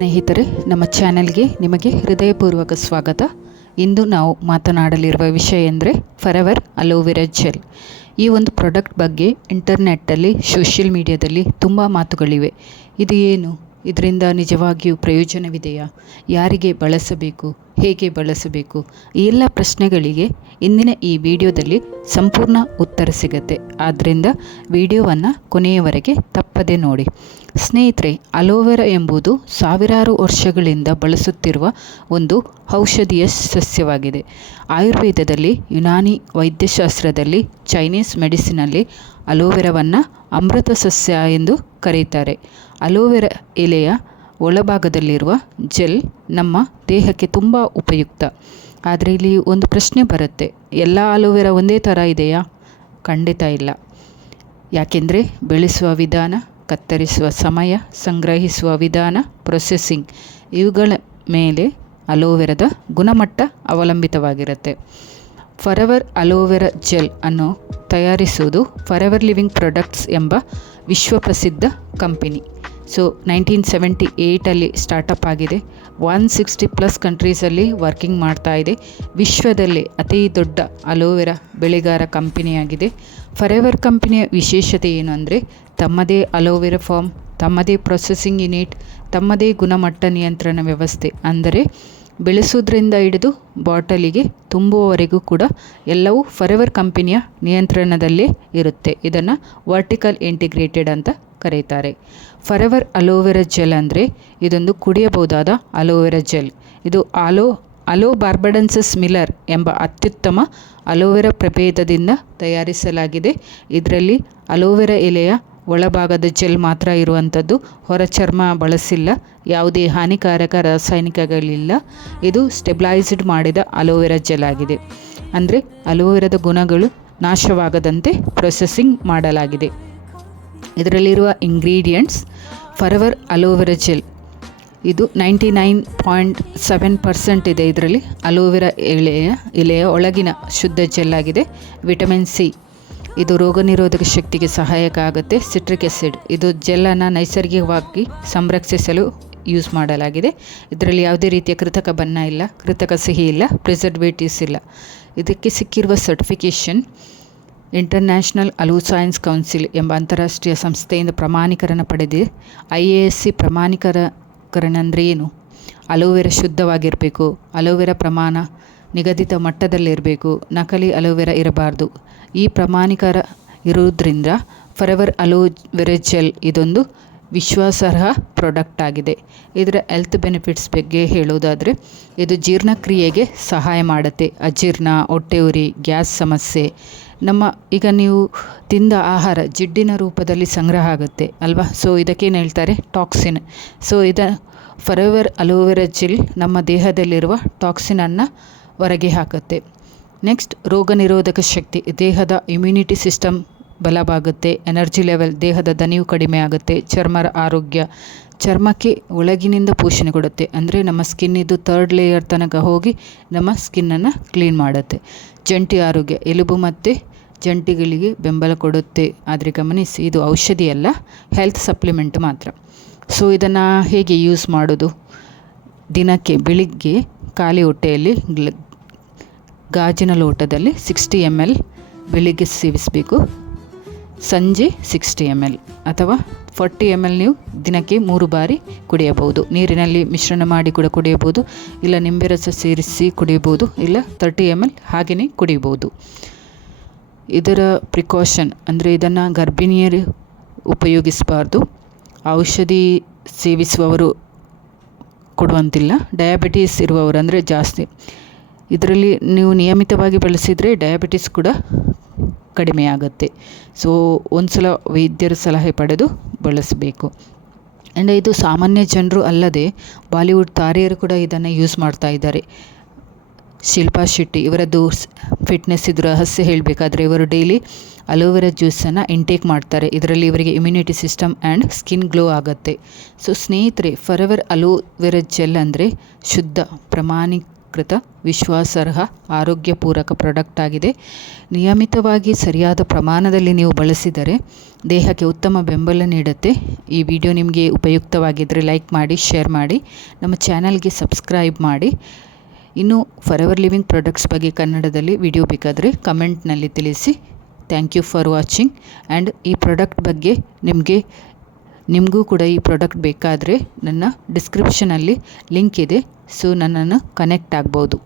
ಸ್ನೇಹಿತರೆ, ನಮ್ಮ ಚಾನೆಲ್ಗೆ ನಿಮಗೆ ಹೃದಯಪೂರ್ವಕ ಸ್ವಾಗತ. ಇಂದು ನಾವು ಮಾತನಾಡಲಿರುವ ವಿಷಯ ಎಂದರೆ ಫಾರೆವರ್ ಅಲೋವೆರಾ ಜೆಲ್. ಈ ಒಂದು ಪ್ರಾಡಕ್ಟ್ ಬಗ್ಗೆ ಇಂಟರ್ನೆಟ್ಟಲ್ಲಿ, ಸೋಷಿಯಲ್ ಮೀಡಿಯಾದಲ್ಲಿ ತುಂಬ ಮಾತುಗಳಿವೆ. ಇದು ಏನು, ಇದರಿಂದ ನಿಜವಾಗಿಯೂ ಪ್ರಯೋಜನವಿದೆಯಾ, ಯಾರಿಗೆ ಬಳಸಬೇಕು, ಹೇಗೆ ಬಳಸಬೇಕು, ಈ ಎಲ್ಲ ಪ್ರಶ್ನೆಗಳಿಗೆ ಇಂದಿನ ಈ ವಿಡಿಯೋದಲ್ಲಿ ಸಂಪೂರ್ಣ ಉತ್ತರ ಸಿಗುತ್ತೆ. ಆದ್ದರಿಂದ ವಿಡಿಯೋವನ್ನು ಕೊನೆಯವರೆಗೆ ತಪ್ಪದೆ ನೋಡಿ. ಸ್ನೇಹಿತರೆ, ಅಲೋವೆರಾ ಎಂಬುದು ಸಾವಿರಾರು ವರ್ಷಗಳಿಂದ ಬಳಸುತ್ತಿರುವ ಒಂದು ಔಷಧೀಯ ಸಸ್ಯವಾಗಿದೆ. ಆಯುರ್ವೇದದಲ್ಲಿ, ಯುನಾನಿ ವೈದ್ಯಶಾಸ್ತ್ರದಲ್ಲಿ, ಚೈನೀಸ್ ಮೆಡಿಸಿನಲ್ಲಿ ಅಲೋವೆರಾವನ್ನು ಅಮೃತ ಸಸ್ಯ ಎಂದು ಕರೆಯುತ್ತಾರೆ. ಅಲೋವೆರಾ ಎಲೆಯ ಒಳಭಾಗದಲ್ಲಿರುವ ಜೆಲ್ ನಮ್ಮ ದೇಹಕ್ಕೆ ತುಂಬ ಉಪಯುಕ್ತ. ಆದರೆ ಇಲ್ಲಿ ಒಂದು ಪ್ರಶ್ನೆ ಬರುತ್ತೆ, ಎಲ್ಲ ಅಲೋವೆರಾ ಒಂದೇ ಥರ ಇದೆಯಾ? ಖಂಡಿತ ಇಲ್ಲ. ಯಾಕೆಂದರೆ ಬೆಳೆಸುವ ವಿಧಾನ, ಕತ್ತರಿಸುವ ಸಮಯ, ಸಂಗ್ರಹಿಸುವ ವಿಧಾನ, ಪ್ರೊಸೆಸಿಂಗ್ ಇವುಗಳ ಮೇಲೆ ಅಲೋವೆರಾದ ಗುಣಮಟ್ಟ ಅವಲಂಬಿತವಾಗಿರುತ್ತೆ. ಫಾರೆವರ್ ಅಲೋವೆರಾ ಜೆಲ್ ಅನ್ನು ತಯಾರಿಸುವುದು ಫಾರೆವರ್ ಲಿವಿಂಗ್ ಪ್ರಾಡಕ್ಟ್ಸ್ ಎಂಬ ವಿಶ್ವಪ್ರಸಿದ್ಧ ಕಂಪನಿ. 1978 ಸ್ಟಾರ್ಟಪ್ ಆಗಿದೆ. 160+ ಕಂಟ್ರೀಸಲ್ಲಿ ವರ್ಕಿಂಗ್ ಮಾಡ್ತಾ ಇದೆ. ವಿಶ್ವದಲ್ಲೇ ಅತಿ ದೊಡ್ಡ ಅಲೋವೆರಾ ಬೆಳೆಗಾರ ಕಂಪನಿಯಾಗಿದೆ. ಫಾರೆವರ್ ಕಂಪನಿಯ ವಿಶೇಷತೆ ಏನು ಅಂದರೆ, ತಮ್ಮದೇ ಅಲೋವೆರಾ ಫಾರ್ಮ್, ತಮ್ಮದೇ ಪ್ರೊಸೆಸಿಂಗ್ ಯೂನಿಟ್, ತಮ್ಮದೇ ಗುಣಮಟ್ಟ ನಿಯಂತ್ರಣ ವ್ಯವಸ್ಥೆ. ಅಂದರೆ ಬೆಳೆಸೋದ್ರಿಂದ ಹಿಡಿದು ಬಾಟಲಿಗೆ ತುಂಬುವವರೆಗೂ ಕೂಡ ಎಲ್ಲವೂ ಫಾರೆವರ್ ಕಂಪನಿಯ ನಿಯಂತ್ರಣದಲ್ಲೇ ಇರುತ್ತೆ. ಇದನ್ನು ವರ್ಟಿಕಲ್ ಇಂಟಿಗ್ರೇಟೆಡ್ ಅಂತ ಕರೀತಾರೆ. ಫಾರೆವರ್ ಅಲೋವೆರಾ ಜೆಲ್ ಅಂದರೆ ಇದೊಂದು ಕುಡಿಯಬಹುದಾದ ಅಲೋವೆರಾ ಜೆಲ್. ಇದು ಅಲೋಬಾರ್ಬಡನ್ಸಸ್ ಮಿಲ್ಲರ್ ಎಂಬ ಅತ್ಯುತ್ತಮ ಅಲೋವೆರಾ ಪ್ರಭೇದದಿಂದ ತಯಾರಿಸಲಾಗಿದೆ. ಇದರಲ್ಲಿ ಅಲೋವೆರಾ ಎಲೆಯ ಒಳಭಾಗದ ಜೆಲ್ ಮಾತ್ರ ಇರುವಂಥದ್ದು. ಹೊರ ಚರ್ಮ ಬಳಸಿಲ್ಲ, ಯಾವುದೇ ಹಾನಿಕಾರಕ ರಾಸಾಯನಿಕಗಳಿಲ್ಲ. ಇದು ಸ್ಟೆಬಿಲೈಸ್ಡ್ ಮಾಡಿದ ಅಲೋವೆರಾ ಜೆಲ್ ಆಗಿದೆ. ಅಂದರೆ ಅಲೋವೆರಾದ ಗುಣಗಳು ನಾಶವಾಗದಂತೆ ಪ್ರೊಸೆಸಿಂಗ್ ಮಾಡಲಾಗಿದೆ. ಇದರಲ್ಲಿರುವ ಇಂಗ್ರೀಡಿಯೆಂಟ್ಸ್ ಫಾರೆವರ್ ಅಲೋವೆರಾ ಜೆಲ್ ಇದು 99.7% ಇದೆ. ಇದರಲ್ಲಿ ಅಲೋವೆರಾ ಎಲೆಯ ಒಳಗಿನ ಶುದ್ಧ ಜೆಲ್ ಆಗಿದೆ. ವಿಟಮಿನ್ ಸಿ ಇದು ರೋಗ ನಿರೋಧಕ ಶಕ್ತಿಗೆ ಸಹಾಯಕ ಆಗುತ್ತೆ. ಸಿಟ್ರಿಕ್ ಆ್ಯಸಿಡ್ ಇದು ಜೆಲ್ಲನ್ನು ನೈಸರ್ಗಿಕವಾಗಿ ಸಂರಕ್ಷಿಸಲು ಯೂಸ್ ಮಾಡಲಾಗಿದೆ. ಇದರಲ್ಲಿ ಯಾವುದೇ ರೀತಿಯ ಕೃತಕ ಬಣ್ಣ ಇಲ್ಲ, ಕೃತಕ ಸಿಹಿ ಇಲ್ಲ, ಪ್ರಿಸರ್ವೇಟಿವ್ಸ್ ಇಲ್ಲ. ಇದಕ್ಕೆ ಸಿಕ್ಕಿರುವ certification international aloe science council ಎಂಬ ಅಂತಾರಾಷ್ಟ್ರೀಯ ಸಂಸ್ಥೆಯಿಂದ ಪ್ರಮಾಣೀಕರಣ ಪಡೆದಿದೆ. IASC ಪ್ರಮಾಣೀಕರಣ ಅಂದರೆ ಏನು? ಅಲೋವೆರಾ ಶುದ್ಧವಾಗಿರಬೇಕು, ಅಲೋವೆರಾ ಪ್ರಮಾಣ ನಿಗದಿತ ಮಟ್ಟದಲ್ಲಿರಬೇಕು, ನಕಲಿ ಅಲೋವೆರಾ ಇರಬಾರ್ದು. ಈ ಪ್ರಮಾಣೀಕರ ಇರುವುದರಿಂದ ಫಾರೆವರ್ ಅಲೋವೆರಾ ಜೆಲ್ ಇದೊಂದು ವಿಶ್ವಾಸಾರ್ಹ ಪ್ರಾಡಕ್ಟ್ ಆಗಿದೆ. ಇದರ ಹೆಲ್ತ್ ಬೆನಿಫಿಟ್ಸ್ ಬಗ್ಗೆ ಹೇಳುವುದಾದರೆ, ಇದು ಜೀರ್ಣಕ್ರಿಯೆಗೆ ಸಹಾಯ ಮಾಡುತ್ತೆ. ಅಜೀರ್ಣ, ಹೊಟ್ಟೆ ಉರಿ, ಗ್ಯಾಸ್ ಸಮಸ್ಯೆ, ಈಗ ನೀವು ತಿಂದ ಆಹಾರ ಜಿಡ್ಡಿನ ರೂಪದಲ್ಲಿ ಸಂಗ್ರಹ ಆಗುತ್ತೆ ಅಲ್ವಾ? ಇದಕ್ಕೇನು ಹೇಳ್ತಾರೆ? ಟಾಕ್ಸಿನ್. ಫಾರೆವರ್ ಅಲೋವೆರಾ ಜೆಲ್ ನಮ್ಮ ದೇಹದಲ್ಲಿರುವ ಟಾಕ್ಸಿನನ್ನು ಹೊರಗೆ ಹಾಕುತ್ತೆ. ನೆಕ್ಸ್ಟ್, ರೋಗ ನಿರೋಧಕ ಶಕ್ತಿ, ದೇಹದ ಇಮ್ಯುನಿಟಿ ಸಿಸ್ಟಮ್ ಬಲವಾಗುತ್ತೆ. ಎನರ್ಜಿ ಲೆವೆಲ್, ದೇಹದ ದಣಿವು ಕಡಿಮೆ ಆಗುತ್ತೆ. ಚರ್ಮದ ಆರೋಗ್ಯ, ಚರ್ಮಕ್ಕೆ ಒಳಗಿನಿಂದ ಪೋಷಣೆ ಕೊಡುತ್ತೆ. ಅಂದರೆ ನಮ್ಮ ಸ್ಕಿನ್ನಿದ್ದು 3rd ಲೇಯರ್ ತನಕ ಹೋಗಿ ನಮ್ಮ ಸ್ಕಿನ್ನನ್ನು ಕ್ಲೀನ್ ಮಾಡುತ್ತೆ. ಜಂಟಿ ಆರೋಗ್ಯ, ಎಲುಬು ಮತ್ತು ಜಂಟಿಗಳಿಗೆ ಬೆಂಬಲ ಕೊಡುತ್ತೆ. ಆದರೆ ಗಮನಿಸಿ, ಇದು ಔಷಧಿ ಅಲ್ಲ, ಹೆಲ್ತ್ ಸಪ್ಲಿಮೆಂಟ್ ಮಾತ್ರ. ಇದನ್ನು ಹೇಗೆ ಯೂಸ್ ಮಾಡೋದು? ದಿನಕ್ಕೆ ಬೆಳಿಗ್ಗೆ ಖಾಲಿ ಹೊಟ್ಟೆಯಲ್ಲಿ ಗಾಜಿನ ಲೋಟದಲ್ಲಿ 60 ml ಬೆಳಿಗ್ಗೆ ಸೇವಿಸಬೇಕು. ಸಂಜೆ 60 ml ಅಥವಾ 40 ml ನೀವು ದಿನಕ್ಕೆ 3 ಬಾರಿ ಕುಡಿಯಬಹುದು. ನೀರಿನಲ್ಲಿ ಮಿಶ್ರಣ ಮಾಡಿ ಕೂಡ ಕುಡಿಯಬಹುದು, ಇಲ್ಲ ನಿಂಬೆ ರಸ ಸೇರಿಸಿ ಕುಡಿಯಬಹುದು, ಇಲ್ಲ 30 ml ಹಾಗೆಯೇ ಕುಡಿಯಬಹುದು. ಇದರ ಪ್ರಿಕಾಷನ್ ಅಂದರೆ ಇದನ್ನು ಗರ್ಭಿಣಿಯರು ಉಪಯೋಗಿಸಬಾರ್ದು. ಔಷಧಿ ಸೇವಿಸುವವರು ಕೊಡುವಂತಿಲ್ಲ. ಡಯಾಬಿಟೀಸ್ ಇರುವವರು ಅಂದರೆ ಜಾಸ್ತಿ. ಇದರಲ್ಲಿ ನೀವು ನಿಯಮಿತವಾಗಿ ಬಳಸಿದರೆ ಡಯಾಬಿಟಿಸ್ ಕೂಡ ಕಡಿಮೆ ಆಗುತ್ತೆ. ಒಂದು ಸಲ ವೈದ್ಯರ ಸಲಹೆ ಪಡೆದು ಬಳಸಬೇಕು. ಆ್ಯಂಡ್ ಇದು ಸಾಮಾನ್ಯ ಜನರು ಅಲ್ಲದೆ ಬಾಲಿವುಡ್ ತಾರೆಯರು ಕೂಡ ಇದನ್ನು ಯೂಸ್ ಮಾಡ್ತಾ ಇದ್ದಾರೆ. ಶಿಲ್ಪಾ ಶೆಟ್ಟಿ ಇವರದ್ದು ಫಿಟ್ನೆಸ್ ಇದು ರಹಸ್ಯ ಹೇಳಬೇಕಾದ್ರೆ, ಇವರು ಡೈಲಿ ಅಲೋವೆರಾ ಜ್ಯೂಸನ್ನು ಇಂಟೇಕ್ ಮಾಡ್ತಾರೆ. ಇದರಲ್ಲಿ ಇವರಿಗೆ immunity system and skin glow ಆಗುತ್ತೆ. ಸ್ನೇಹಿತರೆ, ಫಾರೆವರ್ ಅಲೋವೆರಾ ಜೆಲ್ ಅಂದರೆ ಶುದ್ಧ, ಪ್ರಮಾಣೀಕೃತ ವಿಶ್ವಾಸಾರ್ಹ ಆರೋಗ್ಯಪೂರಕ ಪ್ರಾಡಕ್ಟ್ ಆಗಿದೆ. ನಿಯಮಿತವಾಗಿ ಸರಿಯಾದ ಪ್ರಮಾಣದಲ್ಲಿ ನೀವು ಬಳಸಿದರೆ ದೇಹಕ್ಕೆ ಉತ್ತಮ ಬೆಂಬಲ ನೀಡುತ್ತೆ. ಈ ವಿಡಿಯೋ ನಿಮಗೆ ಉಪಯುಕ್ತವಾಗಿದ್ದರೆ ಲೈಕ್ ಮಾಡಿ, ಶೇರ್ ಮಾಡಿ, ನಮ್ಮ ಚಾನಲ್ಗೆ ಸಬ್ಸ್ಕ್ರೈಬ್ ಮಾಡಿ. ಇನ್ನು ಫಾರೆವರ್ ಲಿವಿಂಗ್ ಪ್ರಾಡಕ್ಟ್ಸ್ ಬಗ್ಗೆ ಕನ್ನಡದಲ್ಲಿ ವಿಡಿಯೋ ಬೇಕಾದರೆ ಕಮೆಂಟ್ನಲ್ಲಿ ತಿಳಿಸಿ. Thank you for watching. And ಈ ಪ್ರಾಡಕ್ಟ್ ಬಗ್ಗೆ ನಿಮಗೂ ಕೂಡ ಈ ಪ್ರಾಡಕ್ಟ್ ಬೇಕಾದರೆ ನನ್ನ ಡಿಸ್ಕ್ರಿಪ್ಷನಲ್ಲಿ ಲಿಂಕ್ ಇದೆ, ಸೊ ನನ್ನನ್ನು ಕನೆಕ್ಟ್ ಆಗ್ಬೋದು.